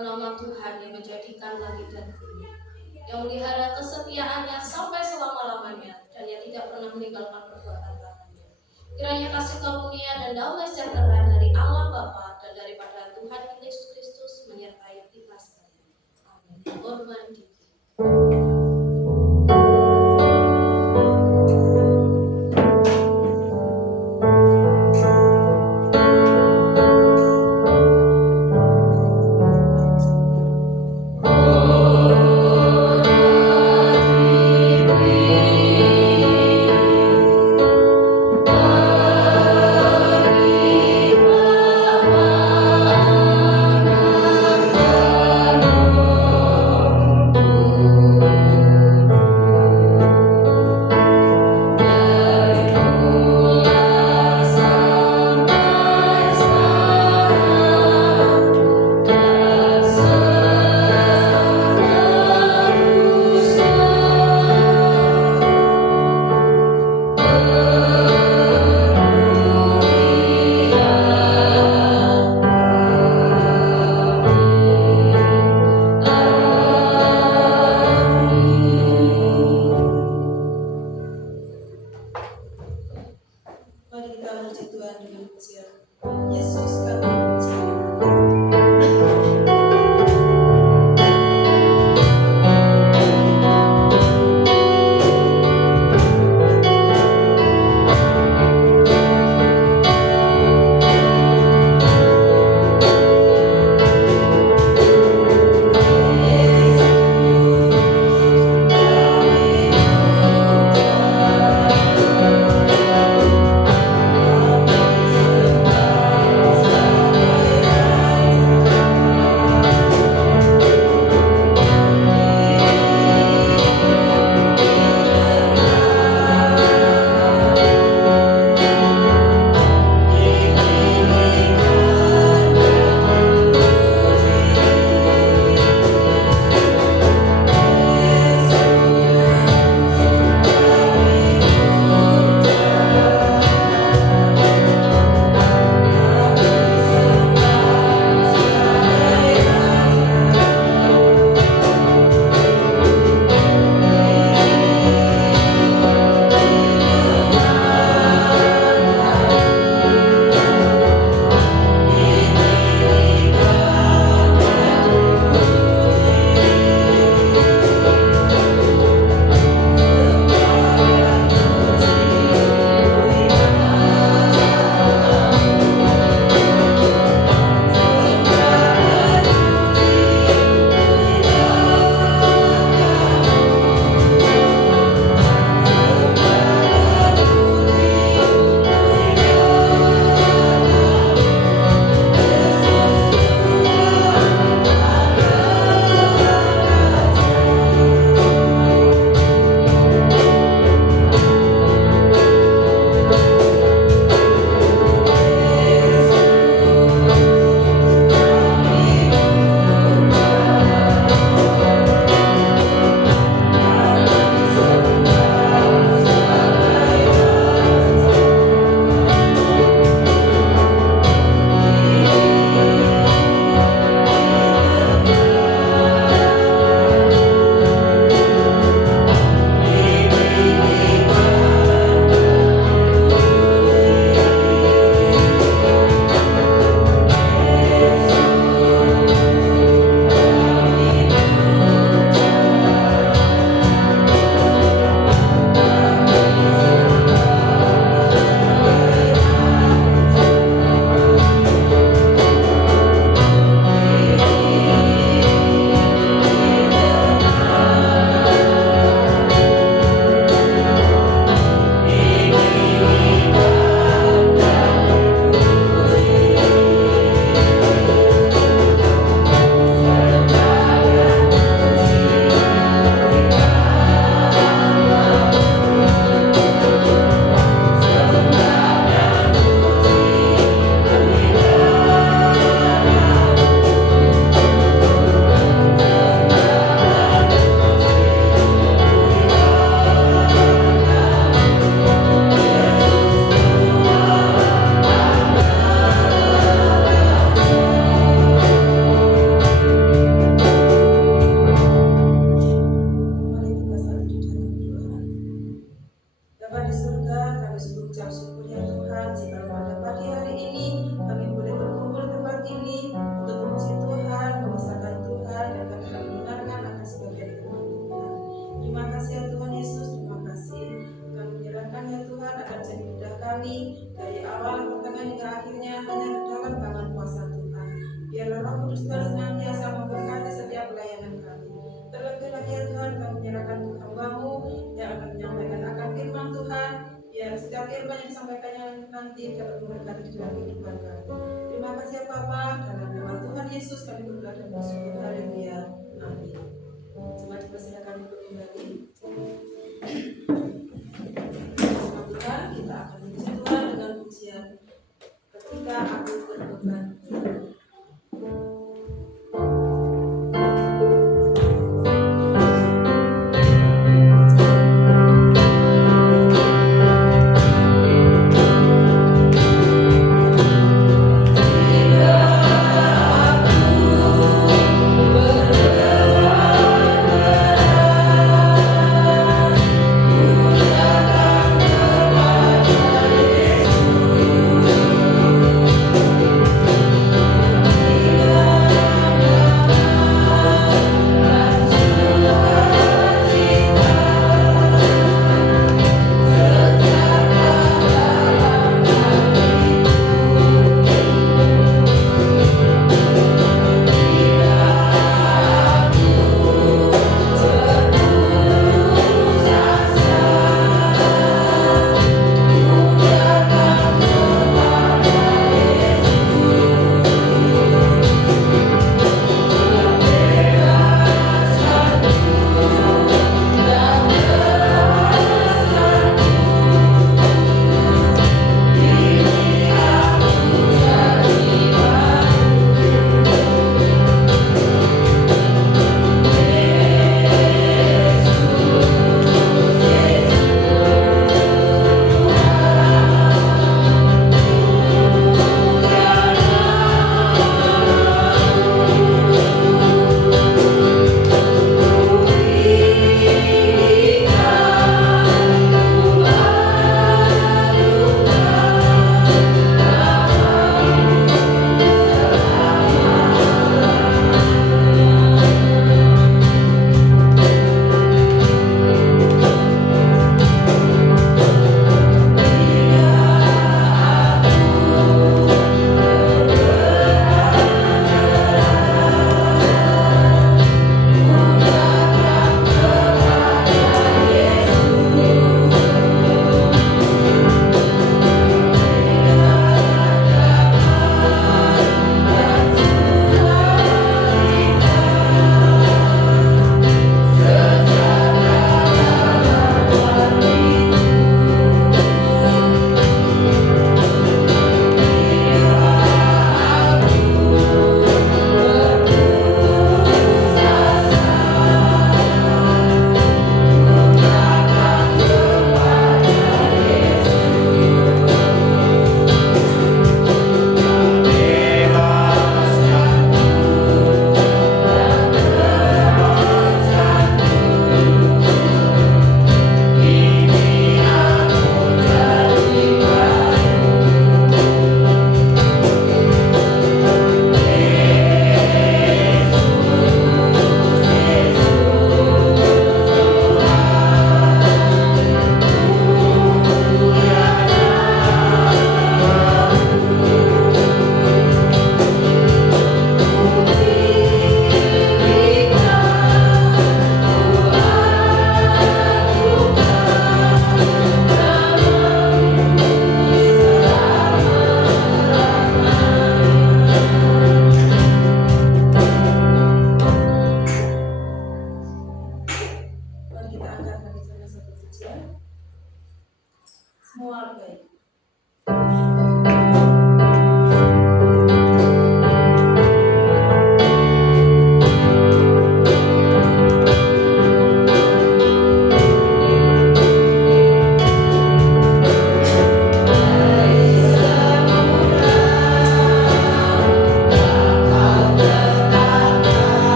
dalam nama Tuhan yang menjadikan langit dan bumi, yang melihara kesetiaannya sampai selama-lamanya, dan yang tidak pernah meninggalkan perbuatan tangannya. Kiranya kasih karunia dan damai sejahtera dari Allah Bapa dan daripada Tuhan Yesus Kristus menyertai kita sekalian. Amin. Hormat diri. hati dapat memberkati dalam kehidupan kami. Terima kasih ya Bapa, karena nama Tuhan Yesus kami berdoa dan bersyukur. Haleluya. Amin. Jemaat dipersilakan untuk kembali. Sama Tuhan, kita akan memuji Tuhan dengan pujian ketika aku berbeban.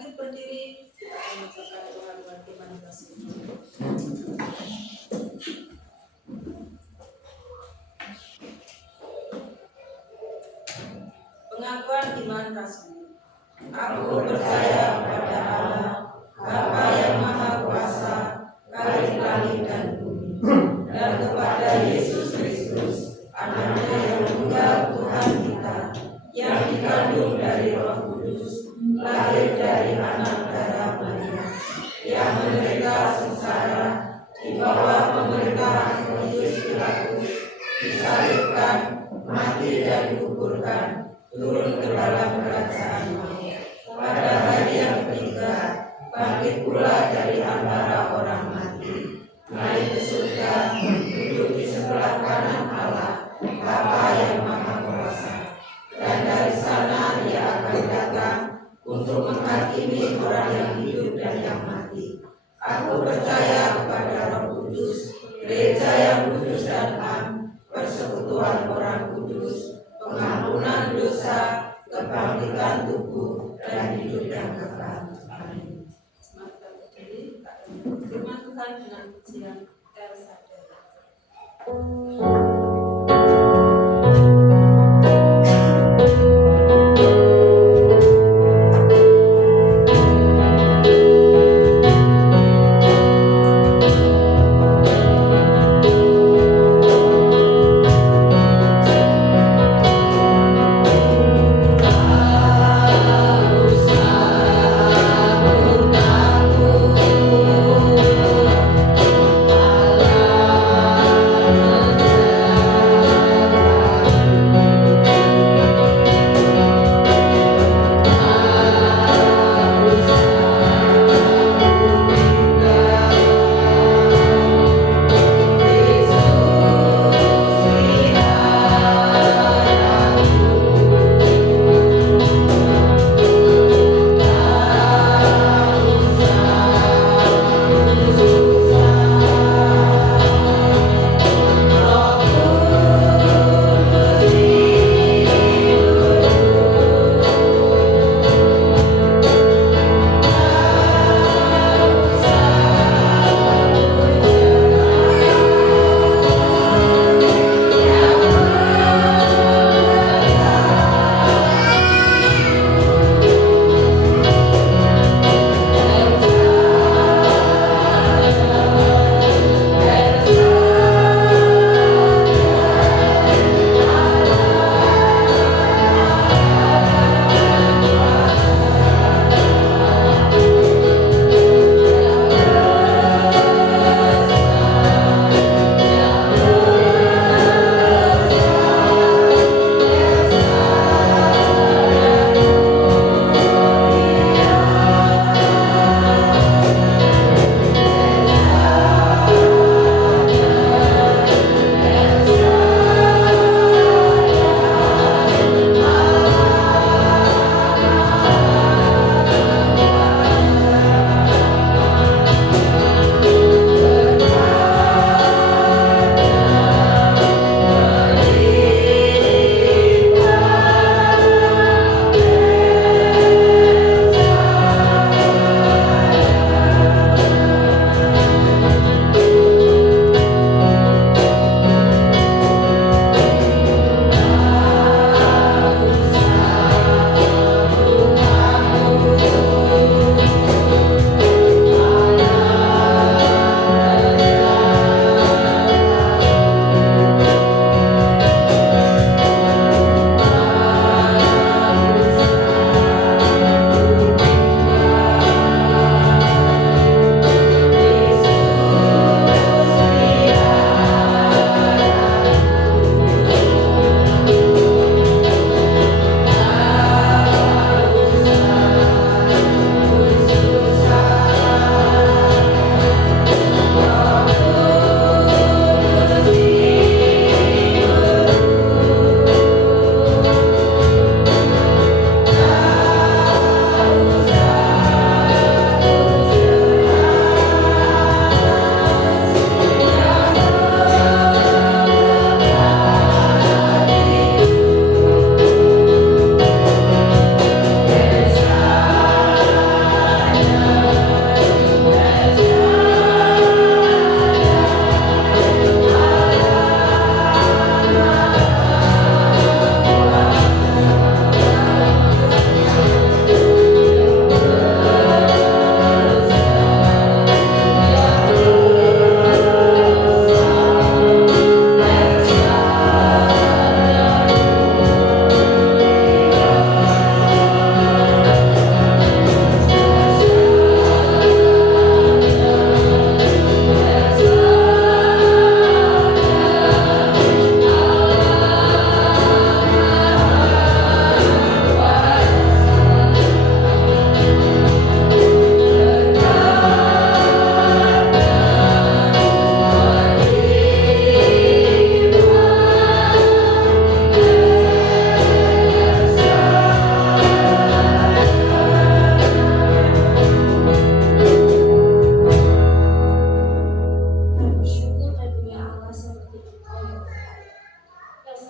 bangkit berdiri, kita akan mengucapkan doa firman kasih. Pengakuan iman rasmi. Aku percaya pada Allah, Bapa yang Maha Kuasa, Khalik langit dan bumi, dan kepada Yesus Kristus, Anaknya yang tunggal Tuhan kita, yang dikandung dari Roh Kudus, lahir dari anak darah Maria, yang menderita sengsara di bawah pemerintahan Pontius Pilatus, disalibkan, mati dan dikuburkan, turun ke dalam kerajaan maut. Pada hari yang ketiga, bangkit pula dari antara orang mati, naik ke surga, duduk di sebelah kanan Allah, Bapa yang Maha Kuasa. Dan dari sana Dia akan datang untuk menghakimi orang yang hidup dan yang mati. Aku percaya kepada Roh Kudus, gereja yang kudus dan am, persekutuan orang kudus, pengampunan dosa, kebangkitan tubuh, dan hidup yang kekal. Amin. Semangat kita berdiri, kita akan firman Tuhan dengan pujian El Shaddai. Allah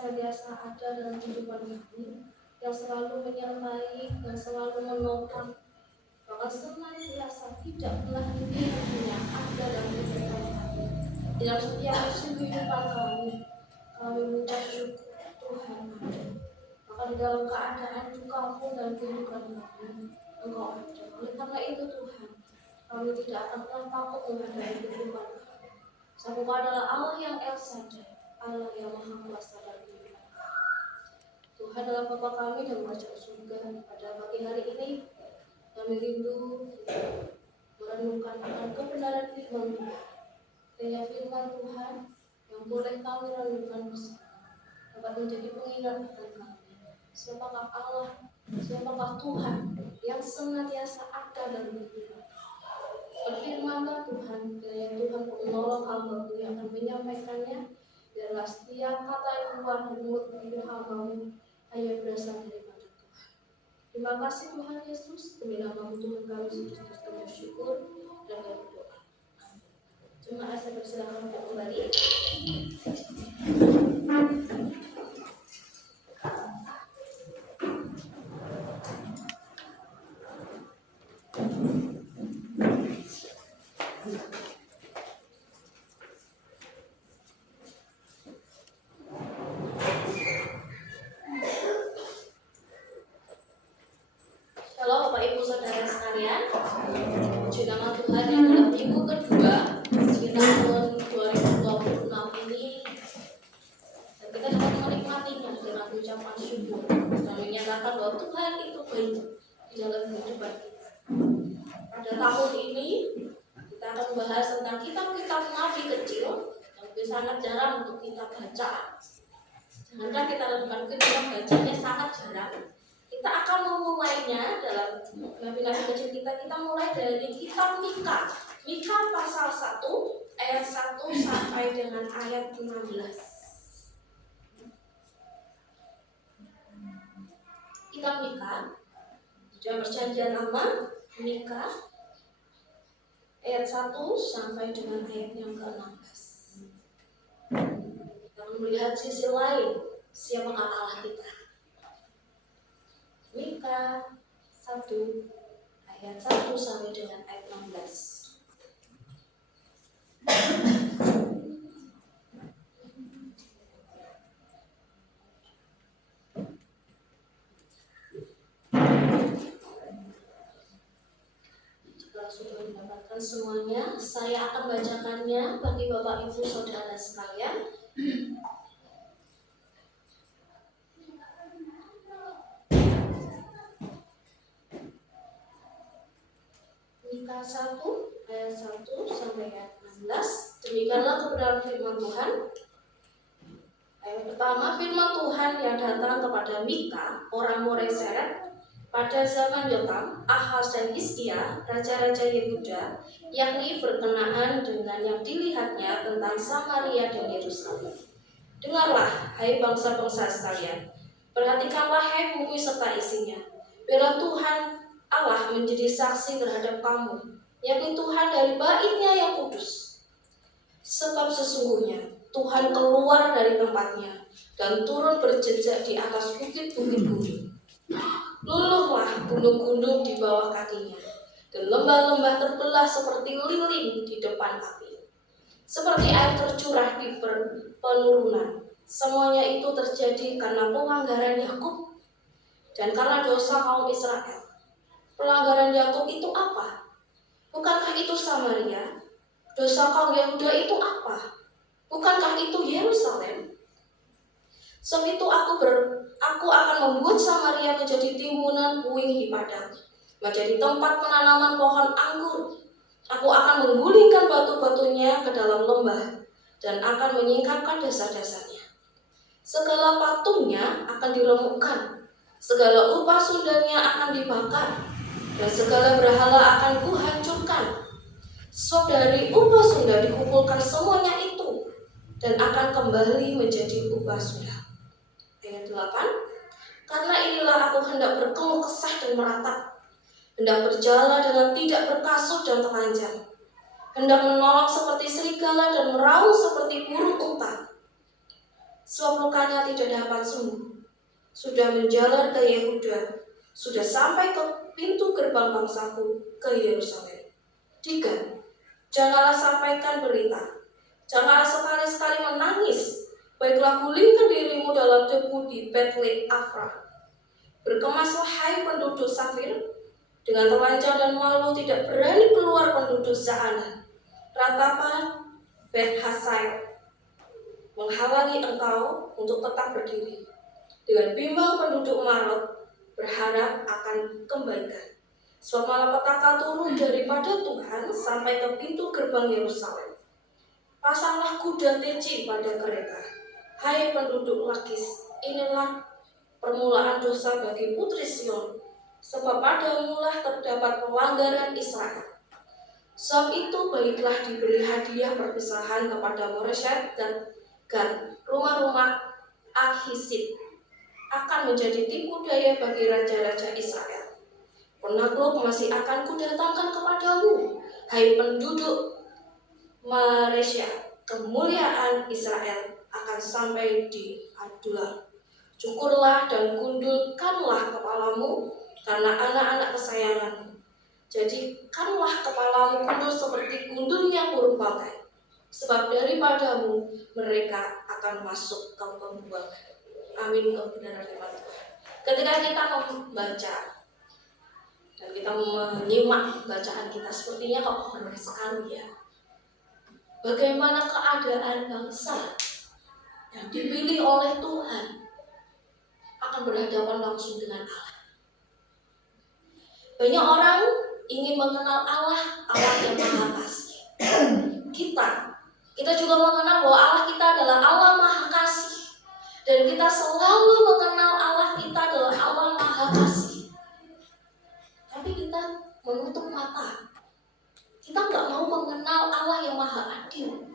senantiasa ada dalam kehidupan kami, yang selalu menyertai dan selalu menopang, bahkan senantiasa tidak pernah henti-hentinya ada dalam kehidupan kami. Dalam setiap musim kehidupan kami mengucap syukur Tuhan ada. Maka di dalam keadaan duka pun dalam kehidupan kami, Engkau ada. Oleh karena itu Tuhan, kami tidak akan pernah takut menghadapi kehidupan kami. Sebab Engkau adalah Allah yang El Shaddai, Allah yang Maha Kuasa dalam kehidupan kami. Tuhan adalah Bapa kami dan Kerajaan surga. Pada pagi hari ini kami rindu merenungkan akan kebenaran firman Tuhan. Kiranya firman Tuhan yang boleh kami renungkan bersama dapat menjadi pengingat akan kami. Siapakah Allah, siapakah Tuhan yang senantiasa ada dalam kehidupan. Berfirmanlah Tuhan, kiranya Tuhan menolong hamba-Mu yang akan menyampaikannya, biarlah setiap kata yang keluar dari mulut hamba-Mu hanya berasal daripada Tuhan. Terima kasih Tuhan Yesus, demi nama-Mu Tuhan kami sudah terus bersyukur dan kami berdoa. Jemaat saya persilakan untuk kembali. Halo Bapak Ibu Saudara sekalian, puji nama Tuhan yang dalam minggu kedua di tahun 2026 ini dan kita dapat menikmatinya dengan ucapan syukur dan menyatakan bahwa Tuhan itu baik di dalam kehidupan kita. Pada tahun ini kita akan membahas tentang kitab-kitab Nabi kecil yang sangat jarang untuk kita baca. Jangankan kita lakukan kegiatan bacanya sangat jarang. Kita akan memulainya dalam nabi-nabi kecil kita mulai dari kitab Mika. Mika pasal 1 ayat 1 sampai dengan ayat 16. Kitab Mika, dalam perjanjian lama, Mika ayat 1 sampai dengan ayat yang ke-16. Kita akan melihat sisi lain siapakah Allah kita. Mika 1 ayat 1 sampai dengan ayat 16. Jika sudah mendapatkan semuanya, saya akan bacakannya bagi Bapak Ibu Saudara sekalian. Mika 1 ayat 1 sampai ayat 16. Demikianlah kebenaran firman Tuhan. Ayat pertama, firman Tuhan yang datang kepada Mika, orang Moreseret, pada zaman Yotam, Ahaz dan Hizkia, raja-raja Yehuda, yakni berkenaan dengan yang dilihatnya tentang Samaria dan Yerusalem. Dengarlah, hai bangsa-bangsa sekalian, perhatikanlah hai bumi serta isinya. Biarlah Tuhan Allah menjadi saksi terhadap kamu, yakni Tuhan dari bait-Nya yang kudus. Sebab sesungguhnya Tuhan keluar dari tempatnya dan turun berjejak di atas bukit-bukit bumi. Luluhlah gunung-gunung di bawah kakinya, dan lembah-lembah terbelah seperti lilin di depan api. Seperti air tercurah di penurunan. Semuanya itu terjadi karena pelanggaran Yakub dan karena dosa kaum Israel. Pelanggaran Yakub itu apa? Bukankah itu Samaria? Dosa kaum Yehuda itu apa? Bukankah itu Yerusalem? Sebab itu aku akan membuat Samaria menjadi timbunan puing di padang, menjadi tempat penanaman pohon anggur. Aku akan menggulingkan batu-batunya ke dalam lembah dan akan menyingkapkan dasar-dasarnya. Segala patungnya akan diremukkan, segala upah sundalnya akan dibakar, dan segala berhala akan kuhancurkan. Sebab dari upah sundal dikumpulkan semuanya itu, dan akan kembali menjadi upah sundal. Ayat 8. Karena inilah aku hendak berkeluh kesah dan meratap, hendak berjalan dengan tidak berkasut dan telanjang, hendak menolong seperti serigala dan meraung seperti burung unta. sebab lukanya tidak dapat sembuh. Sudah menjalar ke Yehuda, sudah sampai ke pintu gerbang bangsaku ke Yerusalem. 3. Janganlah sampaikan berita, janganlah sekali-sekali menangis, baiklah gulingkan dirimu dalam debu di Betlehem Afrah. Berkemaslah hai penduduk Safir, dengan telanjang dan malu tidak berani keluar penduduk Zaanan. Ratapan Bet Hasael menghalangi engkau untuk tetap berdiri. Dengan bimbang penduduk Marot berharap akan kebaikan. Sebab malapetaka turun daripada Tuhan sampai ke pintu gerbang Yerusalem. Pasanglah kuda teci pada kereta, hai penduduk Lakis, inilah permulaan dosa bagi putri Sion, sebab padamulah terdapat pelanggaran Israel. Sebab itu baiklah diberi hadiah perpisahan kepada Moreshet dan Gad, rumah-rumah Akhisit akan menjadi tipu daya bagi raja-raja Israel. Penakluk masih akan kudatangkan kepadamu, hai penduduk Maresya, kemuliaan Israel akan sampai di Adulam. Cukurlah dan gundulkanlah kepalamu karena anak-anak kesayanganmu. Jadikanlah kepalamu gundul seperti gundulnya burung bangkai, sebab daripadamu mereka akan masuk ke pembuangan. Amin. Kebenaran firman Tuhan. Ketika kita membaca dan kita menyimak bacaan kita, sepertinya kok benar sekali ya. Bagaimana keadaan bangsa yang dipilih oleh Tuhan akan berhadapan langsung dengan Allah. Banyak orang ingin mengenal Allah, Allah yang Maha Kasih. Kita juga mengenal bahwa Allah kita adalah Allah Maha Kasih. Dan kita selalu mengenal Allah kita adalah Allah Maha Kasih. Tapi kita menutup mata. Kita nggak mau mengenal Allah yang Maha Adil.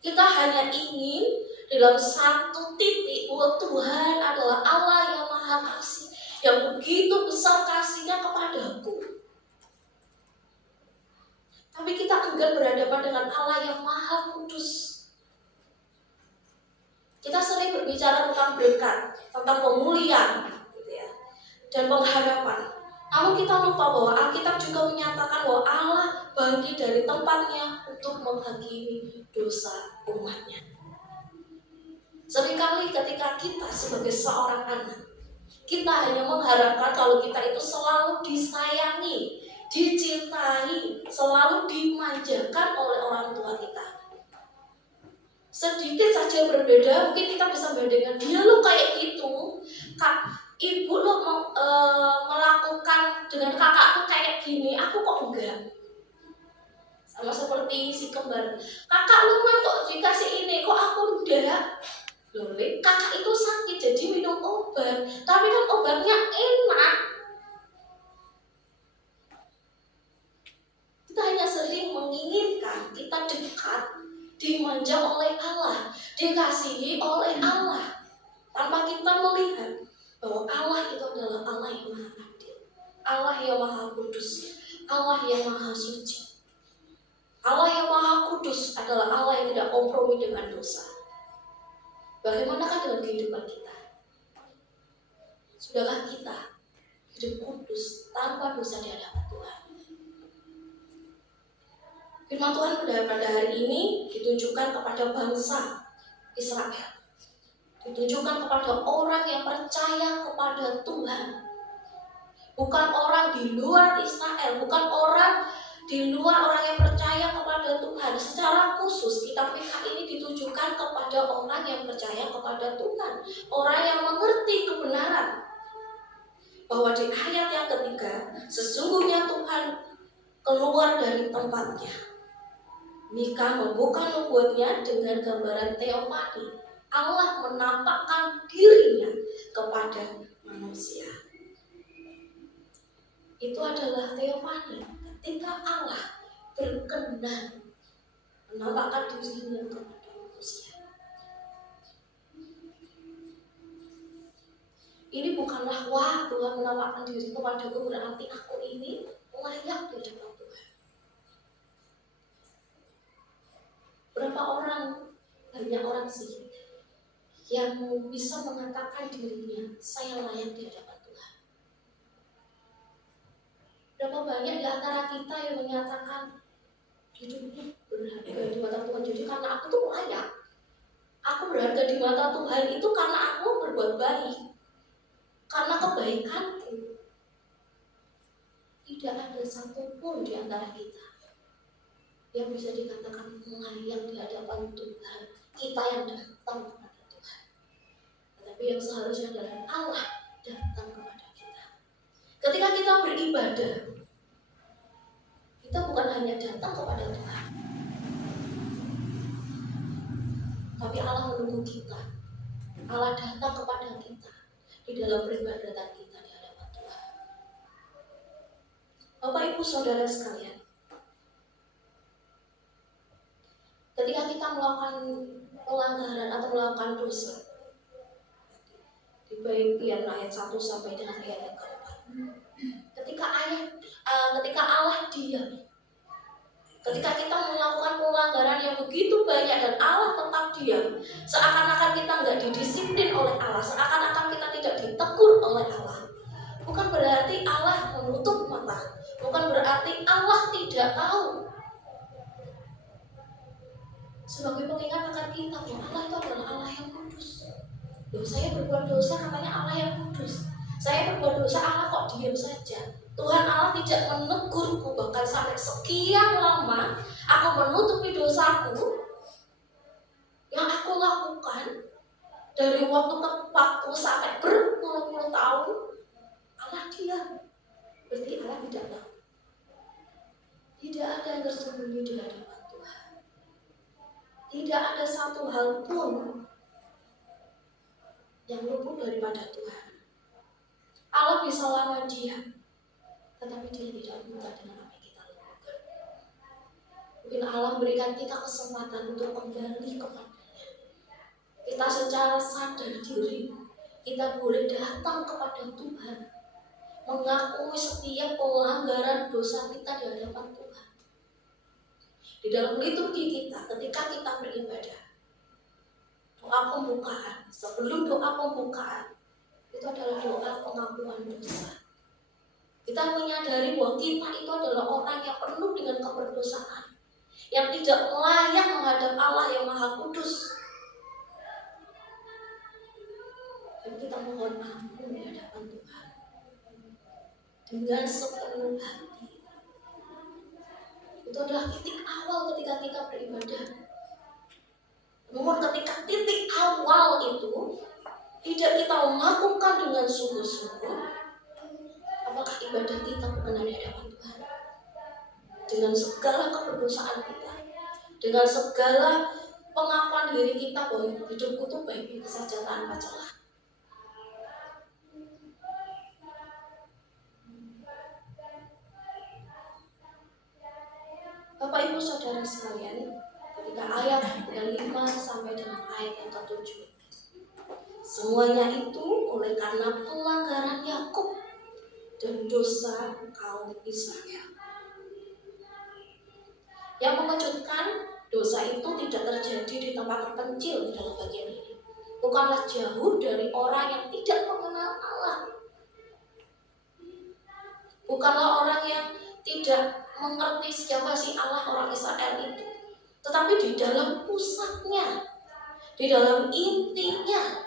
Kita hanya ingin dalam satu titik bahwa Tuhan adalah Allah yang Maha Kasih, yang begitu besar kasihnya kepadaku. Tapi kita enggan berhadapan dengan Allah yang Maha Kudus. Kita sering berbicara tentang berkat, tentang pemulihan, gitu ya, dan pengharapan. Namun kita lupa bahwa Alkitab juga menyatakan bahwa Allah bangkit dari tempatnya untuk menghakimi dosa umatnya. Seringkali ketika kita sebagai seorang anak, kita hanya mengharapkan kalau kita itu selalu disayangi, dicintai, selalu dimanjakan oleh orang tua kita. Sedikit saja berbeda, mungkin kita bisa bandingkan, dia lo kayak gitu, Kak, ibu lo melakukan dengan kakakku kayak gini, aku kok enggak. Sama seperti si kembar, kakak lu mah kok dikasih ini, kok aku enggak. Loh, kakak itu sakit jadi minum obat, tapi kan obatnya enak. Kita hanya sering menginginkan kita dekat, dimanja oleh Allah, dikasihi oleh Allah, tanpa kita melihat bahwa Allah itu adalah Allah yang Maha Adil, Allah yang Maha Kudus, Allah yang Maha Suci. Allah yang Maha Kudus adalah Allah yang tidak kompromi dengan dosa. Bagaimanakah dengan kehidupan kita? Sudahkah kita hidup kudus tanpa dosa di hadapan Tuhan? Firman Tuhan pada hari ini ditunjukkan kepada bangsa Israel, ditunjukkan kepada orang yang percaya kepada Tuhan, bukan orang di luar Israel, bukan orang di luar orang yang percaya kepada Tuhan. Secara khusus kitab Mika ini ditujukan kepada orang yang percaya kepada Tuhan, orang yang mengerti kebenaran bahwa di ayat yang ketiga, sesungguhnya Tuhan keluar dari tempatnya. Mika membuka nubuatnya dengan gambaran teofani, Allah menampakkan dirinya kepada manusia. Itu adalah teofani, ketika Allah berkenan menampakkan dirinya kepada manusia. Ini bukanlah wah Tuhan menampakkan diri kepadaku berarti aku ini layak di hadapan Tuhan. Berapa orang, banyak orang sih yang bisa mengatakan dirinya, saya layak di hadapan Tuhan. Berapa banyak di antara kita yang menyatakan hidupnya berharga di mata Tuhan. Jadi karena aku tuh layak, aku berharga di mata Tuhan itu karena aku berbuat baik, karena kebaikanku. Tidak ada satupun di antara kita yang bisa dikatakan layak di hadapan Tuhan. Kita yang datang kepada Tuhan, tetapi yang seharusnya adalah Allah datang kepada kita. Ketika kita beribadah, kita bukan hanya datang kepada Tuhan, tapi Allah menunggu kita. Allah datang kepada kita di dalam peribadatan kita di hadapan Tuhan. Bapak Ibu Saudara sekalian, ketika kita melakukan pelanggaran atau melakukan dosa, di bagian ayat 1 sampai dengan ayat yang keempat, ketika Allah diam, ketika kita melakukan pelanggaran yang begitu banyak dan Allah tetap diam, seakan-akan kita nggak didisiplin oleh Allah, seakan-akan kita tidak ditegur oleh Allah. Bukan berarti Allah menutup mata, bukan berarti Allah tidak tahu. Sebagai pengingat akan kita bahwa Allah itu adalah Allah yang kudus. Loh, saya berbuat dosa katanya Allah yang kudus. Saya berbuat dosa, Allah kok diam saja. Tuhan Allah tidak menegurku, bahkan sampai sekian lama aku menutupi dosaku yang aku lakukan dari waktu ke waktu sampai berpuluh-puluh tahun. Allah diam. Berarti Allah tidak tahu. Tidak ada yang tersembunyi di hadapan Tuhan. Tidak ada satu hal pun yang luput daripada Tuhan. Allah bisa lama diam, tetapi Dia tidak lupa dengan apa yang kita lakukan. Mungkin Allah memberikan kita kesempatan untuk kembali kepada-Nya. Kita secara sadar diri, kita boleh datang kepada Tuhan, mengakui setiap pelanggaran dosa kita di hadapan Tuhan. Di dalam liturgi kita, ketika kita beribadah, doa pembukaan, sebelum doa pembukaan, itu adalah doa pengakuan dosa. Kita menyadari bahwa kita itu adalah orang yang penuh dengan keberdosaan, yang tidak layak menghadap Allah yang Maha Kudus. Dan kita mohon ampun di hadapan Tuhan dengan sepenuh hati. Itu adalah titik awal ketika kita beribadah. Namun ketika titik awal itu tidak kita melakukan dengan sungguh-sungguh, apakah ibadah kita bukan di hadapan Tuhan? Dengan segala keberdosaan kita, dengan segala pengakuan diri kita bahwa hidupku itu baik-baik saja tanpa celah. Bapak Ibu Saudara sekalian, ketika ayat yang 5 sampai dengan ayat yang ke-7, semuanya itu oleh karena pelanggaran Yakub dan dosa kaum Israel. Yang mengejutkan, dosa itu tidak terjadi di tempat terpencil di dalam bagian ini. Bukanlah jauh dari orang yang tidak mengenal Allah. Bukanlah orang yang tidak mengerti siapa sih Allah orang Israel itu. Tetapi di dalam pusatnya, di dalam intinya,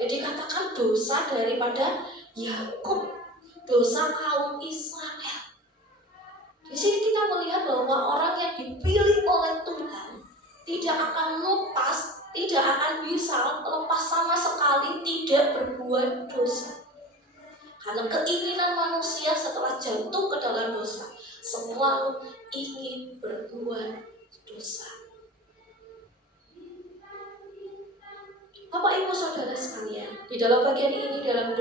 jadi katakan dosa daripada Yakub, dosa kaum Israel. Di sini kita melihat bahwa orang yang dipilih oleh Tuhan tidak akan lepas, tidak akan bisa lepas sama sekali tidak berbuat dosa. Karena keinginan manusia setelah jatuh ke dalam dosa selalu ingin berbuat dosa. Bapak Ibu Saudara sekalian, di dalam bagian ini dalam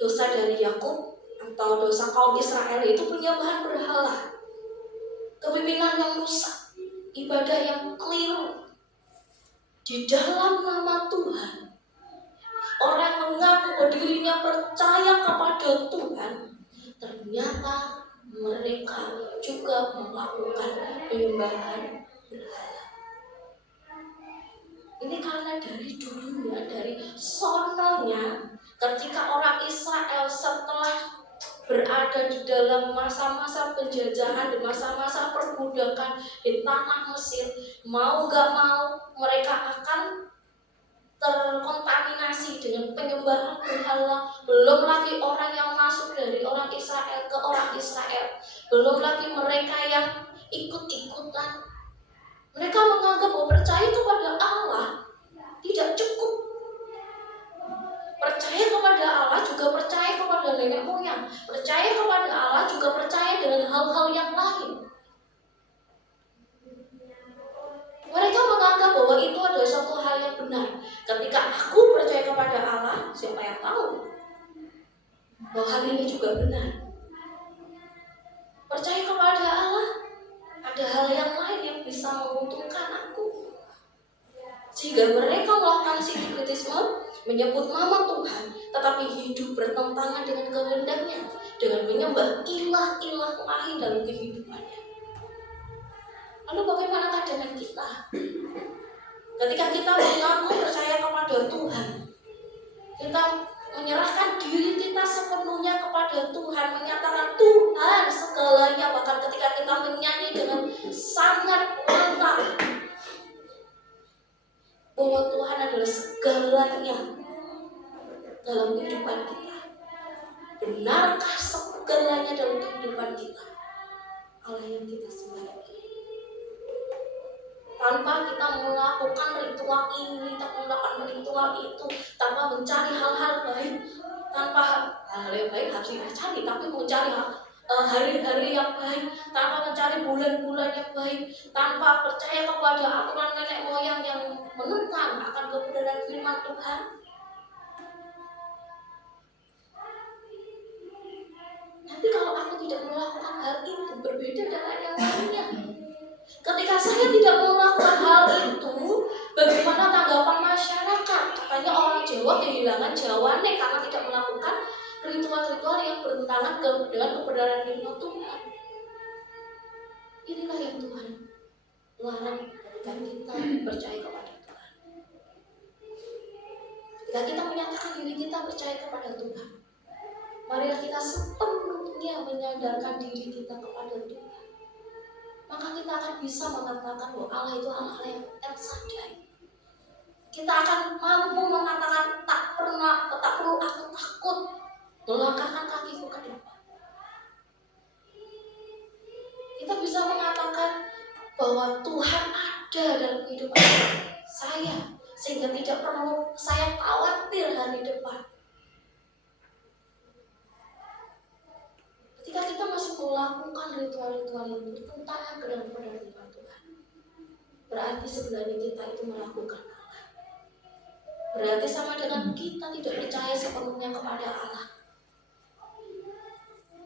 dosa dari Yakub atau dosa kaum Israel itu penyembahan berhala, kepemimpinan yang rusak, ibadah yang keliru di dalam nama Tuhan. Orang mengaku bahwa dirinya percaya kepada Tuhan, ternyata mereka juga melakukan penyembahan berhala. Ini karena dari dulunya, dari Ketika orang Israel setelah berada di dalam masa-masa penjajahan, di masa-masa perbudakan di tanah Mesir, mau gak mau mereka akan terkontaminasi dengan penyembahan berhala. Belum lagi orang yang masuk dari orang Israel ke orang Israel, belum lagi mereka yang ikut-ikutan. Mereka menganggap bahwa percaya kepada Allah tidak cukup. Percaya kepada Allah juga percaya kepada nenek moyang. Percaya kepada Allah juga percaya dengan hal-hal yang lain. Mereka menganggap bahwa itu adalah suatu hal yang benar. Ketika aku percaya kepada Allah, siapa yang tahu bahwa hal ini juga benar. Percaya kepada Allah, ada hal yang lain yang bisa menguntungkan aku. Sehingga mereka melakukan sinkretisme, menyebut nama Tuhan, tetapi hidup bertentangan dengan kehendaknya, dengan menyembah ilah-ilah lain dalam kehidupannya. Lalu bagaimanakah dengan kita? Ketika kita mengaku percaya kepada Tuhan, kita menyerahkan diri kita sepenuhnya kepada Tuhan, menyatakan Tuhan segalanya, bahkan ketika kita menyanyi dengan sangat lantang bahwa Tuhan adalah segalanya dalam kehidupan kita. Benarkah segalanya dalam kehidupan kita Allah yang kita sembah? Tanpa kita melakukan ritual ini, tanpa melakukan ritual itu, tanpa mencari hal-hal baik, tanpa hal yang baik harus kita cari, tapi mencari hari-hari yang baik, tanpa mencari bulan-bulan yang baik, tanpa percaya kepada aturan nenek moyang yang menentang akan kebenaran firman Tuhan. Nanti kalau aku tidak melakukan hal itu, berbeda dengan yang lainnya. Ketika saya tidak melakukan hal itu, bagaimana tanggapan masyarakat? Katanya orang Jawa kehilangan Jawane karena tidak melakukan ritual-ritual yang bertentangan dengan kebenaran firman Tuhan. Inilah yang Tuhan larang ketika kita percaya kepada Tuhan. Ketika kita menyatakan diri kita percaya kepada Tuhan, marilah kita sepenuhnya menyandarkan diri kita kepada Tuhan. Maka kita akan bisa mengatakan bahwa Allah itu Allah yang El Shaddai. Kita akan mampu mengatakan tak perlu aku takut melangkahkan kakiku ke depan. Kita bisa mengatakan bahwa Tuhan ada dalam kehidupan saya, sehingga tidak perlu saya khawatir hari depan. Ketika kita masih melakukan ritual-ritual yang bertentangan dengan kebenaran firman Tuhan, berarti sebenarnya kita itu melakukan Allah. Berarti sama dengan kita tidak percaya sepenuhnya kepada Allah.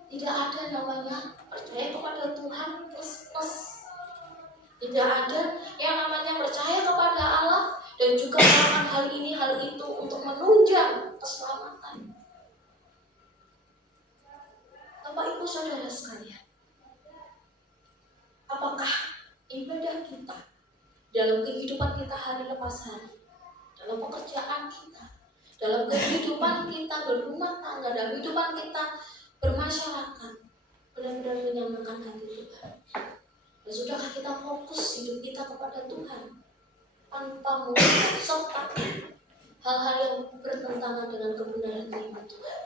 Tidak ada namanya percaya kepada Tuhan plus. Tidak ada yang namanya percaya kepada Allah dan juga melakukan hal ini hal itu untuk menunjang keselamatan. Bapak Ibu Saudara sekalian, apakah ibadah kita dalam kehidupan kita hari lepas hari, dalam pekerjaan kita, dalam kehidupan kita berumah tangga, dalam kehidupan kita bermasyarakat, benar-benar menyenangkan hati Tuhan? Dan sudahkah kita fokus hidup kita kepada Tuhan tanpa mengsertakan hal-hal yang bertentangan dengan kebenaran firman Tuhan?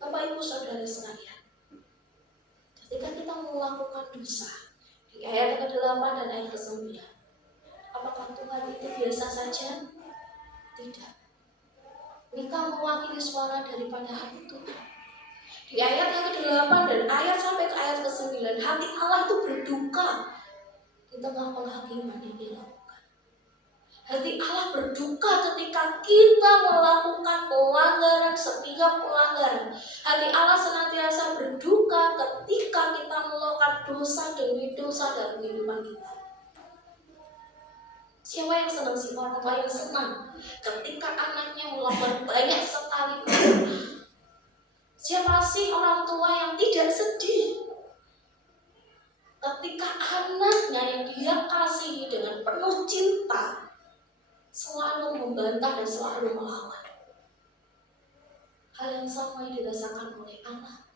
Bapak Ibu Saudara sekalian, ketika kita melakukan dosa di ayat ke-8 dan ayat ke-9, apakah Tuhan itu biasa saja? Tidak. Mika mewakili suara daripada hati Tuhan. Di ayat yang ke-8 dan ayat sampai ke ayat ke-9, hati Allah itu berduka di tengah penghakiman yang dilakukan. Hati Allah berduka ketika kita melakukan pelanggaran, setiap pelanggaran. Hati Allah senantiasa berduka ketika kita melakukan dosa demi dosa dalam kehidupan kita. Siapa yang senang sih? Orang tua yang senang ketika anaknya melakukan banyak sekali dosa. Siapa sih orang tua yang tidak sedih ketika anaknya yang dia kasihi dengan penuh cinta selalu membantah dan selalu melawan. Hal yang sama yang dirasakan oleh Allah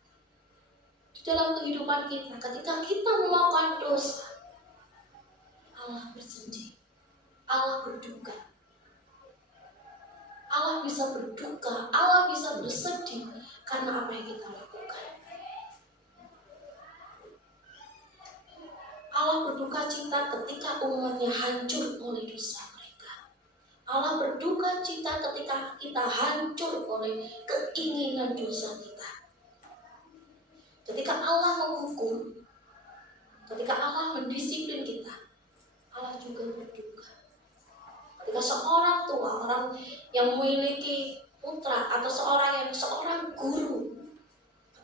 di dalam kehidupan kita. Ketika kita melakukan dosa, Allah bersedih, Allah berduka. Allah bisa berduka, Allah bisa bersedih karena apa yang kita lakukan. Allah berduka cita ketika umatnya hancur oleh dosa mereka. Allah berduka cita ketika kita hancur oleh keinginan dosa kita. Ketika Allah menghukum, ketika Allah mendisiplin kita, Allah juga berduka. Ketika seorang tua, orang yang memiliki putra atau seorang guru,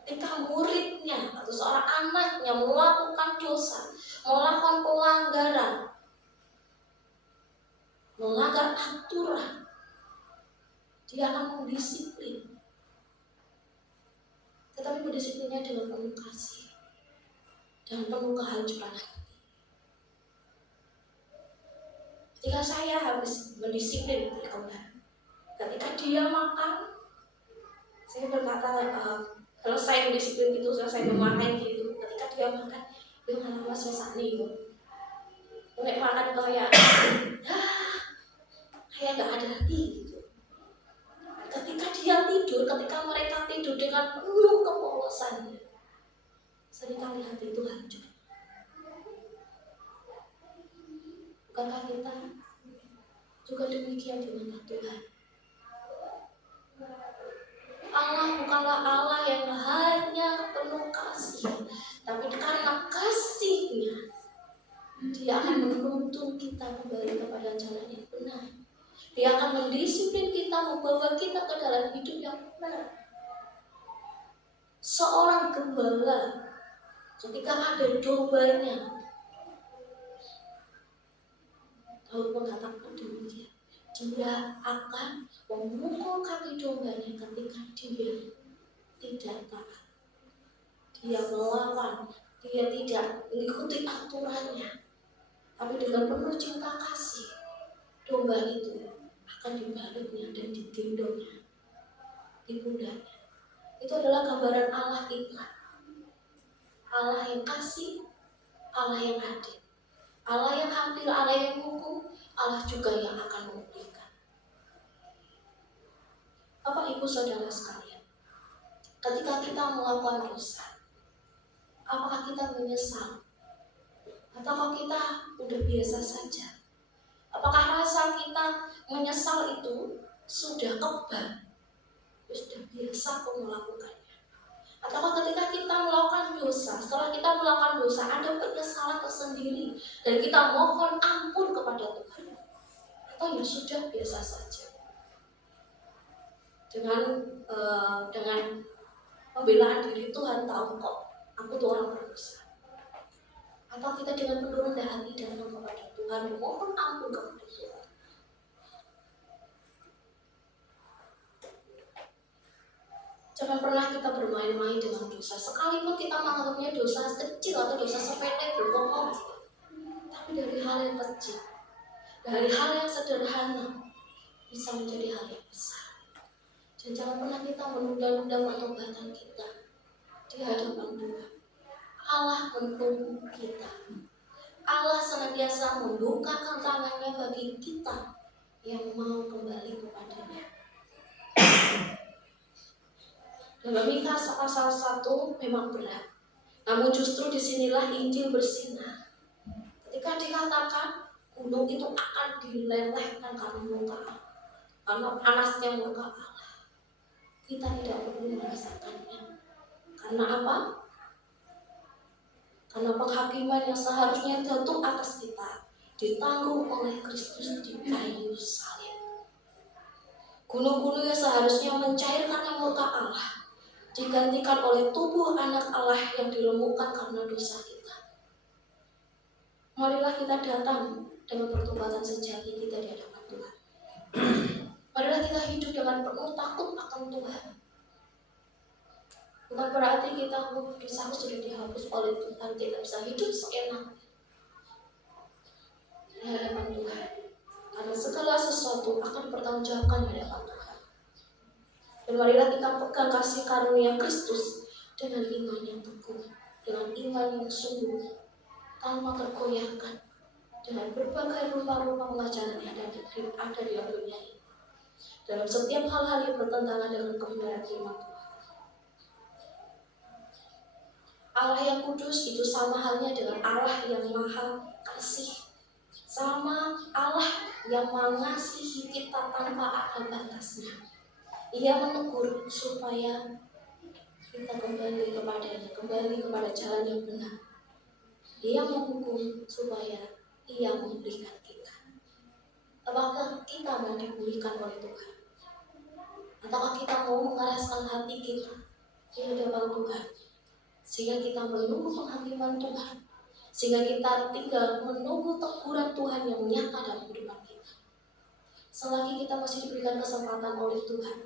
ketika muridnya atau seorang anaknya melakukan dosa, melakukan pelanggaran, melanggar aturan, dia akan mendisiplin. Tetapi mendisiplinnya dengan penuh kasih dan penuh kehancuran hati. Ketika saya habis mendisiplin kembali, ketika dia makan, saya berkata, kalau saya mendisiplin itu, saya memakai gitu. Ketika dia makan, dia malah mas-masak nih. Mulai makan kayak gak ada hati gitu. Ketika dia tidur, ketika mereka tidur dengan penuh kepolosannya, seringkali hati itu hancur. Bukankah kita juga demikian di mata Tuhan? Allah bukanlah Allah yang hanya penuh kasih, tapi karena kasih-Nya, Dia akan menuntun kita kembali kepada jalan yang benar. Dia akan mendisiplin kita, membawa kita ke dalam hidup yang benar. Seorang gembala, ketika ada dombanya, Daud mengatakan demikian, dia akan memukul kaki dombanya ketika dia tidak taat. Dia melawan, dia tidak mengikuti aturannya. Tapi dengan penuh cinta kasih, domba itu akan dibalutnya dan digendongnya di pundaknya. Itu adalah gambaran Allah kita. Allah yang kasih, Allah yang adil, Allah yang hadir, Allah yang hukum, Allah juga yang akan memulihkan. Bapak Ibu Saudara sekalian, ketika kita melakukan dosa, apakah kita menyesal? Atau kita udah biasa saja? Apakah rasa kita menyesal itu sudah kebal, sudah biasa pun melakukannya? Atau ketika kita melakukan dosa, setelah kita melakukan dosa, ada penyesalan tersendiri dan kita mohon ampun kepada Tuhan? Atau ya sudah biasa saja? Dengan pembelaan diri, Tuhan tahu kok aku tuh orang berdosa. Atau kita dengan penuh rendah hati datang kepada Tuhan, mohon ampun kepada Tuhan. Jangan pernah kita bermain-main dengan dosa, sekalipun kita menganggapnya dosa kecil atau dosa sepele, berbohong. Tapi dari hal yang kecil, dari hal yang sederhana, bisa menjadi hal yang besar. Dan jangan pernah kita menunda-nunda pertobatan kita di hadapan Tuhan. Allah menuntun kita. Allah senantiasa membukakan tangannya bagi kita yang mau kembali kepadanya. Dalam Mika pasal 1 memang berat, namun justru disinilah Injil bersinar. Ketika dikatakan gunung itu akan dilelehkan karena murka Allah, karena panasnya murka Allah, kita tidak perlu merasakannya. Karena apa? Karena penghakiman yang seharusnya jatuh atas kita ditanggung oleh Kristus di kayu salib. Gunung-gunung yang seharusnya mencair karena murka Allah digantikan oleh tubuh anak Allah yang dilumpuhkan karena dosa kita. Marilah kita datang dengan pertobatan sejati kita di hadapan Tuhan. Marilah kita hidup dengan penuh takut akan Tuhan. Bukan berarti kita dosaku sudah dihapus oleh Tuhan, kita bisa hidup seenak di hadapan Tuhan. Karena segala sesuatu akan dipertanggungjawabkan di hadapan Tuhan. Dan marilah kita pegang kasih karunia Kristus dengan iman yang teguh, dengan iman yang sungguh, tanpa tergoyahkan, dengan berbagai rupa-rupa pengajaran yang ada di dalam dunia ini. Dalam setiap hal-hal yang bertentangan dengan kebenaran firman Tuhan. Allah yang kudus itu sama halnya dengan Allah yang maha kasih. Sama Allah yang mengasihi kita tanpa ada batasnya. Ia menegur supaya kita kembali kepadanya, kembali kepada jalan yang benar. Ia menghukum supaya Ia memulihkan kita. Apakah kita mau dipulihkan oleh Tuhan? Ataukah kita mau mengeraskan hati kita di hadapan Tuhan? Sehingga kita menunggu penghakiman Tuhan, sehingga kita tinggal menunggu teguran Tuhan yang nyata dalam kehidupan kita. Selagi kita masih diberikan kesempatan oleh Tuhan,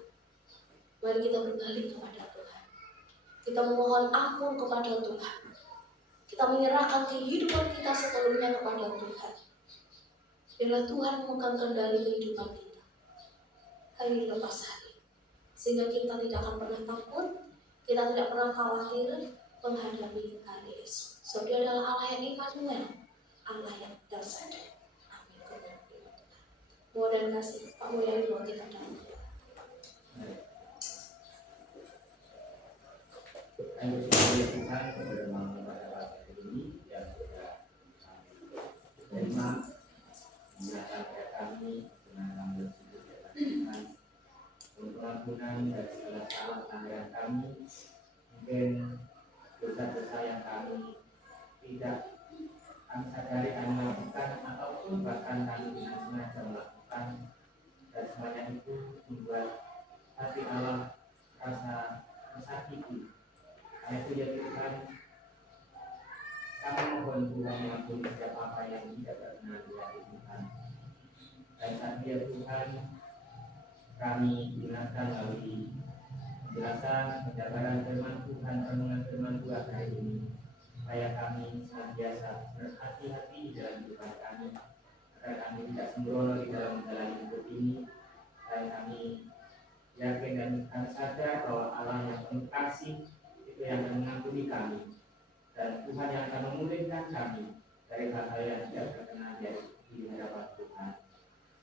mari kita berbalik kepada Tuhan. Kita memohon ampun kepada Tuhan. Kita menyerahkan kehidupan kita sepenuhnya kepada Tuhan. Biarlah Tuhan memegang kendali kehidupan kita hari lepas hari, sehingga kita tidak akan pernah takut, kita tidak pernah khawatir menghadapi hari esok. Sebab Dia adalah Allah yang Immanuel, Allah yang tersadar. Amin. Mohon dan kasih Pak Mulyadi doa kita dalam doa. Ayo kita Tuhan berdoa kepada pagi ini yang sudah terima mengingatkan kepada kami dengan kami bersujud di hadapan Tuhan untuk ampunan dari segala salah pelanggaran kami, mungkin dosa-dosa yang kami tidak kami sadari kami lakukan ataupun bahkan kami dengan sengaja melakukan, dan semuanya itu membuat hati Allah rasa tersakiti. Karena itu ya Tuhan, kami mohon Tuhan mengampuni setiap apa yang tidak berkenan di hati Tuhan. Dan saat ya Tuhan, kami diingatkan melalui penjelasan penjabaran firman Tuhan, renungan firman Tuhan hari ini, supaya kami senantiasa berhati-hati di dalam kehidupan kami, agar kami tidak sembrono di dalam menjalani hidup ini, dan kami yakin dan kami sadar bahwa Allah yang penuh kasih itu yang akan mengampuni kami, dan Tuhan yang akan memulihkan kami dari hal-hal yang tidak berkenan di hadapan Tuhan.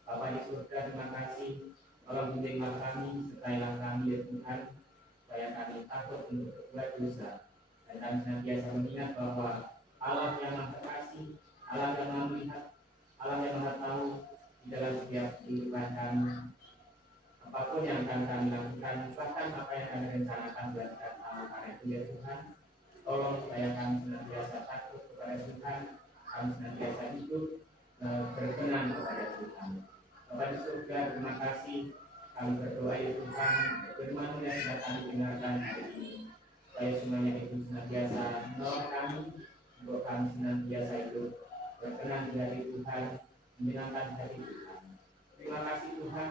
Bapa di surga, terima kasih. Tolong bimbinglah kami, sertailah kami ya Tuhan, supaya kami takut untuk berbuat dosa, dan kami senantiasa mengingat bahwa Allah yang maha kasih, Allah yang maha melihat, Allah yang maha tahu di dalam setiap kehidupan kami. Apapun yang akan kami lakukan, bahkan apa yang kami rencanakan berdasarkan Allah, karena itu ya Tuhan, tolong supaya kami senantiasa takut kepada Tuhan, kami senantiasa hidup berkenan kepada Tuhan. Bapak di surga, terima kasih. Kami berdoa ya Tuhan, firman yang sudah kami dengarkan hari ini, supaya semuanya itu senantiasa menolong kami, untuk kami senantiasa hidup berkenan di hati Tuhan, menyenangkan hati Tuhan. Terima kasih Tuhan.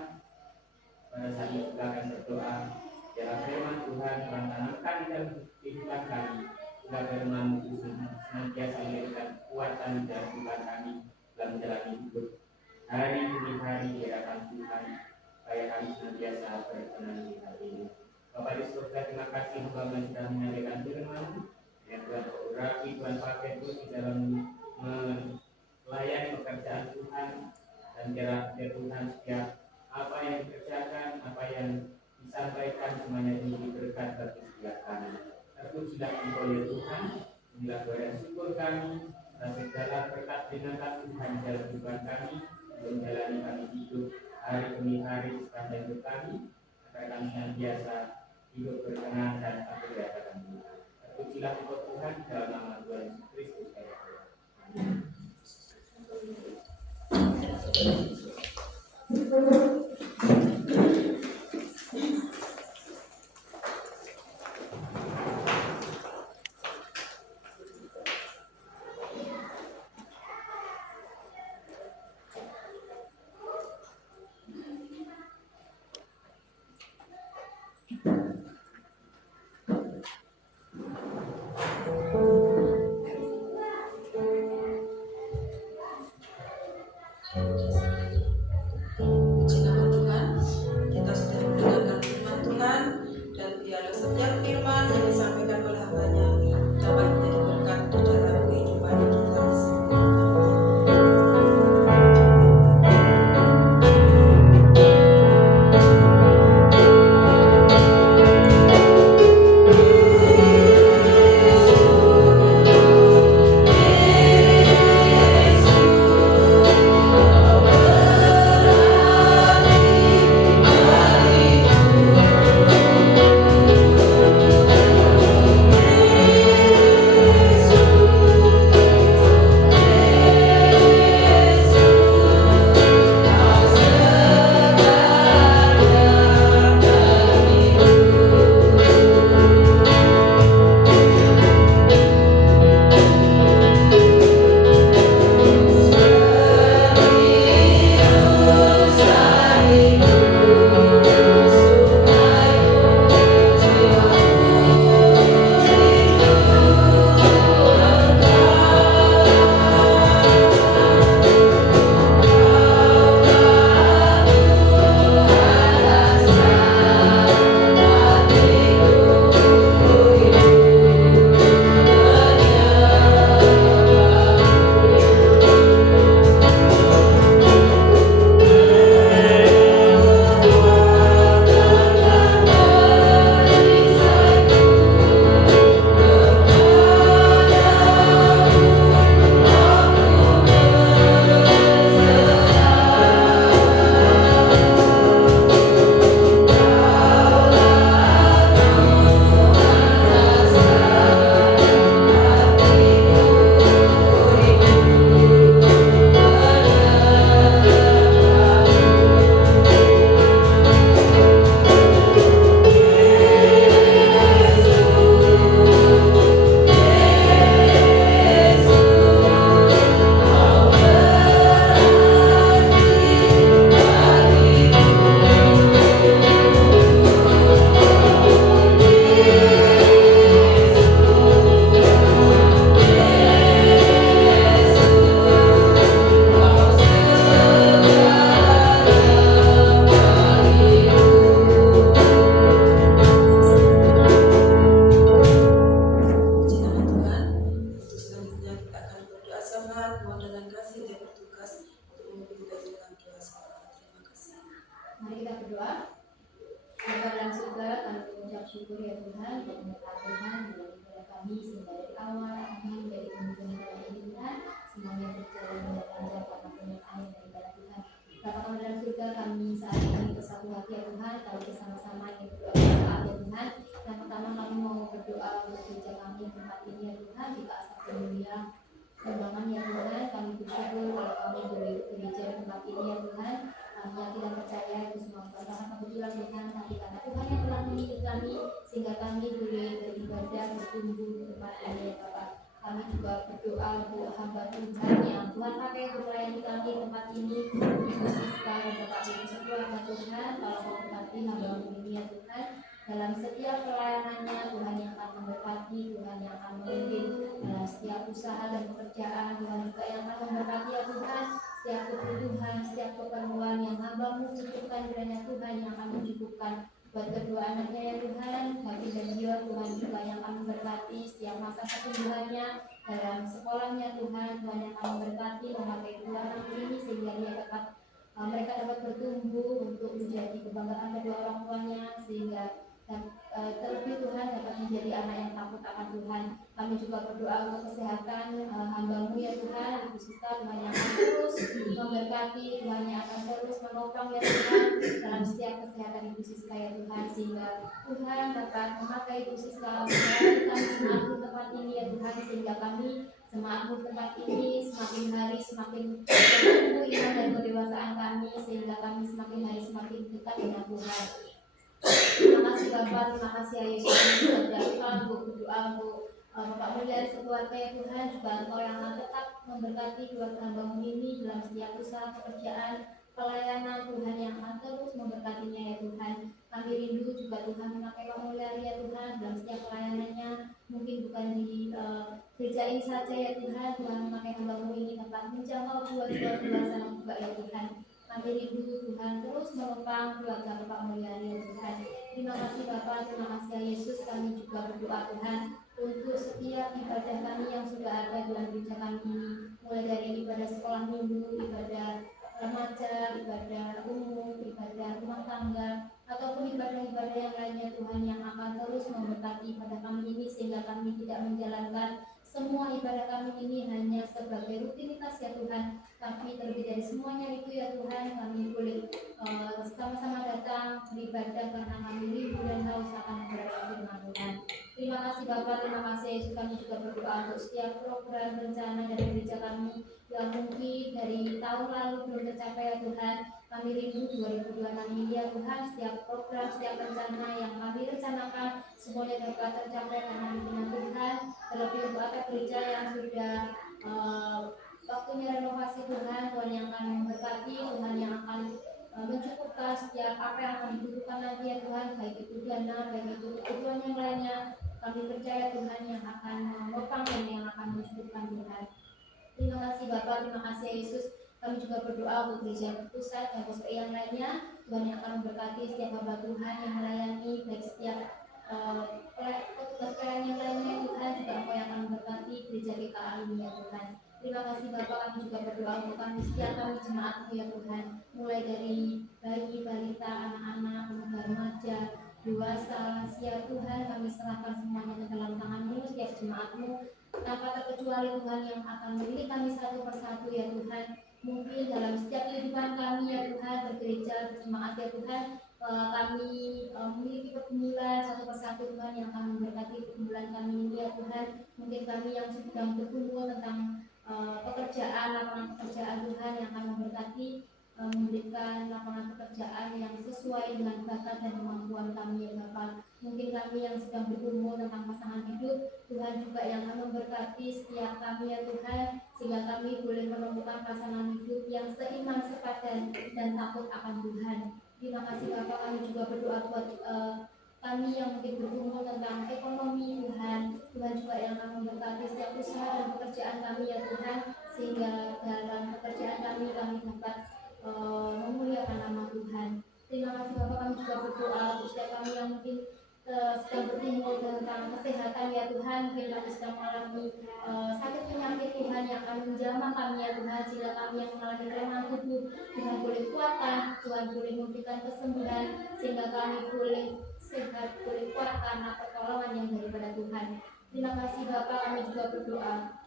Pada saat ini kita akan berdoa, biarlah firman Tuhan tanamkan di dalam kehidupan kami, agar firman itu senantiasa memberikan kekuatan di dalam kehidupan kami dalam menjalani hidup hari demi hari di hadapan Tuhan, supaya kami senantiasa berkenan di hati ini. Bapak di surga, terima kasih Bapak yang sudah menyampaikan firman, yang Tuhan beruraki, Tuhan pakai terus di dalam melayani pekerjaan Tuhan, dan biarlah Tuhan setiap apa yang dikerjakan, apa yang disampaikan, semuanya ini berkat bagi setiap kami. Terpujilah Engkau ya Tuhan, inilah doa dan syukur kami, dan segala berkat dengan Tuhan dalam kehidupan kami, menjalani kami hidup hari demi hari sepanjang hidup kami, agar kami senantiasa hidup berkenan dan takut di hadapan Tuhan. Terpujilah Engkau Tuhan, dalam nama Tuhan Yesus Kristus. Amin. berdoa. Bapa dalam surga, kami mengucap syukur ya Tuhan, penyertaan Tuhan daripada kami sehingga dari awal kami dari kemudian ini Tuhan, semuanya berjalan dengan lancar karena penyertaan daripada Tuhan. Bapa kami dalam surga, kami saat ini bersatu hati ya Tuhan, kami bersama-sama ingin berdoa ya Tuhan. Yang pertama kami mau berdoa untuk gereja kami tempat ini ya Tuhan, di Asap Mulia Kembangan ya Tuhan, kami bersyukur kalau kami boleh gereja tempat ini ya Tuhan. Kami tidak percaya itu semua karena kebetulan Tuhan, tapi karena Tuhan yang telah memilih kami sehingga kami boleh beribadah bertumbuh di tempat ini ya Bapak. Kami juga berdoa untuk hamba Tuhan yang Tuhan pakai untuk melayani kami di tempat ini, Ibu Siska dan Bapak Ibu sekeluarga Tuhan, kalau mau berkati hamba ini ya Tuhan. Dalam setiap pelayanannya Tuhan yang akan memberkati, Tuhan yang akan memimpin dalam setiap usaha dan pekerjaan, Tuhan juga yang akan memberkati ya Tuhan. Setiap kebutuhan, setiap keperluan yang hamba-Mu butuhkan, kiranya Tuhan yang akan mencukupkan buat kedua anaknya ya Tuhan. Bagi dan Dior, Tuhan juga yang akan memberkati setiap masa pertumbuhannya dalam sekolahnya Tuhan. Tuhan yang akan memberkati memakai kedua anak ini sehingga dia dapat mereka dapat bertumbuh untuk menjadi kebanggaan kedua orang tuanya sehingga terlebih Tuhan dapat menjadi anak yang takut akan Tuhan. Kami juga berdoa untuk kesehatan hamba-Mu ya Tuhan, Ibu Siska, Tuhan yang akan terus memberkati, Tuhan yang akan terus menopang ya Tuhan dalam setiap kesehatan Ibu Siska ya Tuhan, sehingga Tuhan dapat memakai Ibu Siska melayani kami semangat tempat ini ya Tuhan, sehingga kami semangat tempat ini semakin hari semakin bertumbuh iman dan kedewasaan kami, sehingga kami semakin hari semakin dekat dengan Tuhan. Terima kasih Bapak, terima kasih ya Yesus Tuhan untuk berdoa untuk Bapak Mulia sekeluarga ya Tuhan, juga Engkau yang akan tetap memberkati keluarga hamba-Mu ini dalam setiap usaha pekerjaan pelayanan Tuhan yang akan terus memberkatinya ya Tuhan. Kami rindu juga Tuhan memakai Pak Mulyari ya Tuhan dalam setiap pelayanannya, mungkin bukan di gereja ini saja ya Tuhan, Tuhan memakai hamba-Mu ini dapat menjangkau jiwa-jiwa di luar sana juga ya Tuhan. Kami rindu Tuhan terus menopang keluarga Bapak Mulyari ya Tuhan. Terima kasih Bapak, terima kasih ya Yesus. Kami juga berdoa Tuhan untuk setiap ibadah kami yang sudah ada dalam gereja kami ini, mulai dari ibadah sekolah minggu, ibadah remaja, ibadah umum, ibadah rumah tangga, ataupun ibadah-ibadah yang lainnya Tuhan yang akan terus memberkati pada kami ini sehingga kami tidak menjalankan semua ibadah kami ini hanya sebagai rutinitas ya Tuhan, tapi terlebih dari semuanya itu ya Tuhan, kami boleh sama-sama datang beribadah karena kami rindu dan haus akan keberadaan firman Tuhan. Terima kasih Bapak, terima kasih Yesus. Kami juga berdoa untuk setiap program rencana dari gereja kami yang mungkin dari tahun lalu belum tercapai ya Tuhan. Kami rindu 2026 ini ya Tuhan, setiap program, setiap rencana yang kami rencanakan semuanya dapat tercapai karena bimbingan Tuhan. Terlebih untuk apa gereja yang sudah waktunya renovasi Tuhan, Tuhan yang akan memberkati, Tuhan yang akan mencukupkan setiap apa yang akan dibutuhkan lagi ya Tuhan, baik itu dana, baik itu kebutuhan yang lainnya. Kami percaya Tuhan yang akan menopang dan yang akan mencukupkan Tuhan. Terima kasih Bapak, terima kasih Yesus. Kami juga berdoa untuk gereja pusat dan PSPI yang lainnya, Tuhan yang akan memberkati setiap hamba Tuhan yang melayani, baik setiap petugas pelayan yang lainnya Tuhan, juga Engkau yang akan memberkati gereja GKA ini ya Tuhan. Terima kasih Bapak, kami juga berdoa untuk kami setiap kami jemaat-Mu ya Tuhan, mulai dari bayi, balita, anak-anak, pemuda remaja, dewasa, lansia Tuhan, kami serahkan semuanya ke dalam tangan-Mu, setiap jemaat-Mu tanpa terkecuali Tuhan yang akan memilih kami satu persatu ya Tuhan. Mungkin dalam setiap kehidupan kami ya Tuhan, bergereja, berjemaat ya Tuhan, kami memiliki pergumulan satu persatu Tuhan yang akan memberkati pergumulan kami ini ya Tuhan. Mungkin kami yang sedang bergumul tentang pekerjaan, lapangan pekerjaan Tuhan yang akan memberkati, memberikan lapangan pekerjaan yang sesuai dengan bakat dan kemampuan kami ya Bapak. Mungkin kami yang sedang bergumul tentang pasangan hidup, Tuhan juga yang akan memberkati setiap kami ya Tuhan, sehingga kami boleh menemukan pasangan hidup yang seiman, sepadan, dan takut akan Tuhan. Terima kasih Bapak, kami juga berdoa buat kami yang mungkin bergumul tentang ekonomi Tuhan. Tuhan juga yang akan memberkati setiap usaha dan pekerjaan kami ya Tuhan, sehingga dalam pekerjaan kami dapat memuliakan nama Tuhan. Terima kasih Bapak, kami juga berdoa untuk setiap kami yang mungkin sedang bergumul tentang kesehatan ya Tuhan, mungkin kami sedang mengalami sakit penyakit Tuhan yang akan menjamah kami ya Tuhan, sehingga kami yang mengalami kelemahan tubuh Tuhan boleh kuatkan, Tuhan Tuhan boleh memberikan kesembuhan, sehingga kami boleh sehat, boleh kuat karena pertolongan yang daripada Tuhan. Terima kasih Bapa, kami juga berdoa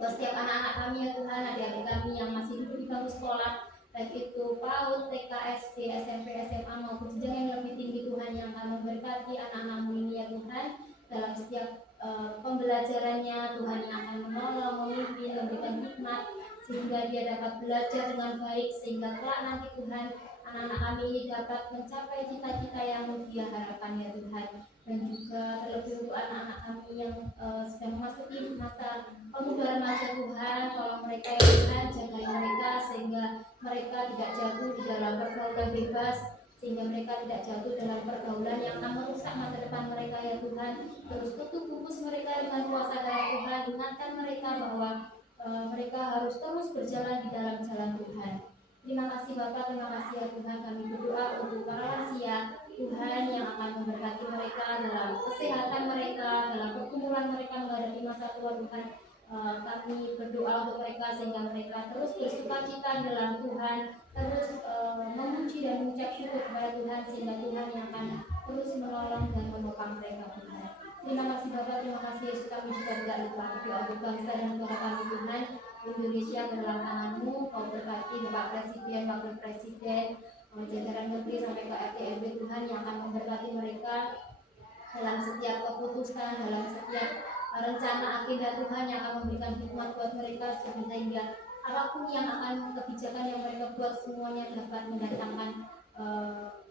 buat setiap anak-anak kami ya Tuhan, adik-adik kami yang masih duduk di bangku sekolah, baik itu PAUD, TK, SD, SMP, SMA maupun jenjang yang lebih tinggi Tuhan, yang akan memberkati anak-anakmu ini ya Tuhan dalam setiap pembelajarannya. Tuhan yang akan menolong, memimpin, memberikan hikmat sehingga dia dapat belajar dengan baik, sehingga kelak nanti Tuhan anak-anak kami ini dapat mencapai cita-cita yang dia harapkan ya Tuhan. Dan juga terlebih untuk anak-anak kami yang sedang memasuki masa pemuda remaja Tuhan, tolong mereka ya Tuhan, jaga mereka sehingga mereka tidak jatuh di dalam pergaulan bebas, sehingga mereka tidak jatuh dalam pergaulan yang akan merusak masa depan mereka ya Tuhan. Terus tutup bungkus mereka dengan kuasa darah Tuhan, ingatkan mereka bahwa mereka harus terus berjalan di dalam jalan Tuhan. Terima kasih Bapak, terima kasih ya Tuhan. Kami berdoa untuk para lansia Tuhan yang akan memberkati mereka dalam kesehatan mereka, dalam pergumulan mereka menghadapi masa tua Tuhan. Kami berdoa untuk mereka sehingga mereka terus bersukacita di dalam Tuhan, terus memuji dan mengucap syukur kepada Tuhan, sehingga Tuhan yang akan terus menolong dan menopang mereka Tuhan. Terima kasih Bapak, terima kasih Yesus. Kami juga tidak lupa berdoa untuk bangsa dan negara kami Tuhan. Indonesia ke dalam tangan-Mu, Kau berkati Bapak Presiden, Wakil Presiden, jajaran menteri sampai ke RT RW Tuhan, yang akan memberkati mereka dalam setiap keputusan, dalam setiap rencana agenda Tuhan, yang akan memberikan hikmat buat mereka sehingga apapun yang akan kebijakan yang mereka buat semuanya dapat mendatangkan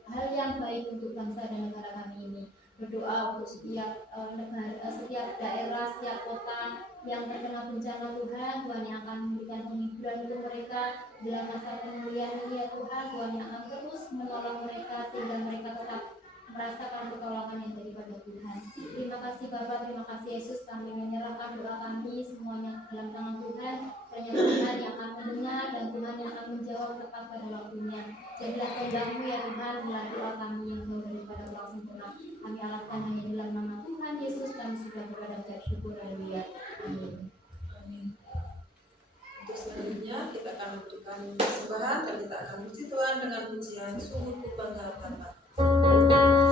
hal yang baik untuk bangsa dan negara kami ini. Berdoa untuk setiap negara, setiap daerah, setiap kota yang terkena bencana Tuhan, Tuhan yang akan memberikan penghiburan untuk mereka dalam masa pemulihan ini ya Tuhan. Tuhan yang akan terus menolong mereka sehingga mereka tetap merasakan pertolongan yang daripada Tuhan. Terima kasih Bapak, terima kasih Yesus. Kami menyerahkan doa kami semuanya dalam tangan Tuhan. Hanya Tuhan yang akan mendengar dan Tuhan yang akan menjawab tepat pada waktunya. Jadilah kehendak-Mu ya Tuhan, bila doa kami yang jauh daripada Allah sempurna kami alahkan hanya dalam nama Tuhan Yesus. Kami sudah berdoa dan mengucap syukur. Haleluya. Amin. Amin. Untuk selanjutnya kita akan menentukan persembahan dan kita akan puji Tuhan dengan pujian sungguh ku bangga Bapa. Hidup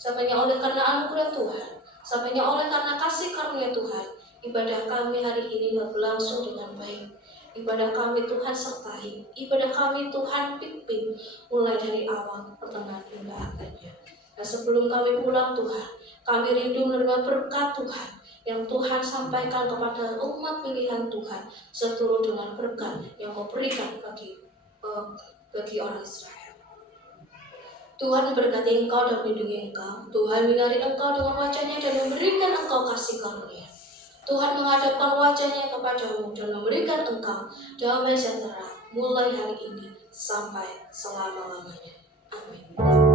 sampainya oleh karena anugerah Tuhan, sampainya oleh karena kasih karunia Tuhan, ibadah kami hari ini berlangsung dengan baik. Ibadah kami Tuhan sertai, ibadah kami Tuhan pimpin, mulai dari awal, pertengahan, hingga akhirnya. Dan sebelum kami pulang Tuhan, kami rindu menerima berkat Tuhan, yang Tuhan sampaikan kepada umat pilihan Tuhan, seturut dengan berkat yang Kau berikan bagi orang Israel. Tuhan memberkati engkau dan melindungi engkau. Tuhan menyinari engkau dengan wajah-Nya dan memberikan engkau kasih karunia. Tuhan menghadapkan wajah-Nya kepadamu dan memberikan engkau damai sejahtera mulai hari ini sampai selama-lamanya. Amin.